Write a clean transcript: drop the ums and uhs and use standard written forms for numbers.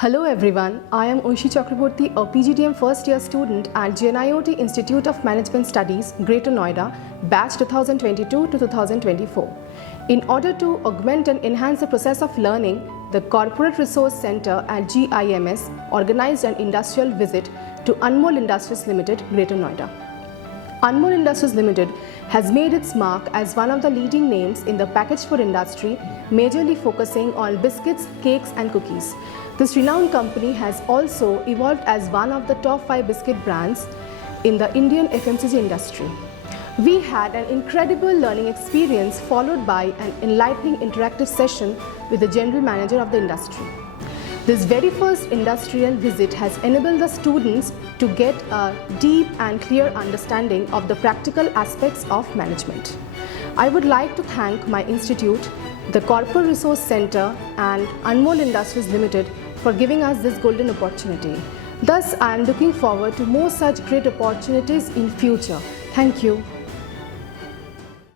Hello everyone, I am Unshi Chakraborty, a PGDM first year student at GNIOT Institute of Management Studies, Greater Noida, batch 2022 to 2024. In order to augment and enhance the process of learning, the Corporate Resource Center at GIMS organized an industrial visit to Anmol Industries Ltd, Greater Noida. Anmol Industries Ltd has made its mark as one of the leading names in the packaged food industry, majorly focusing on biscuits, cakes and cookies. This renowned company has also evolved as one of the top 5 biscuit brands in the Indian FMCG industry. We had an incredible learning experience followed by an enlightening interactive session with the general manager of the industry. This very first industrial visit has enabled the students to get a deep and clear understanding of the practical aspects of management. I would like to thank my institute, the Corporate Resource Center and Anmol Industries Ltd for giving us this golden opportunity. Thus, I am looking forward to more such great opportunities in future. Thank you.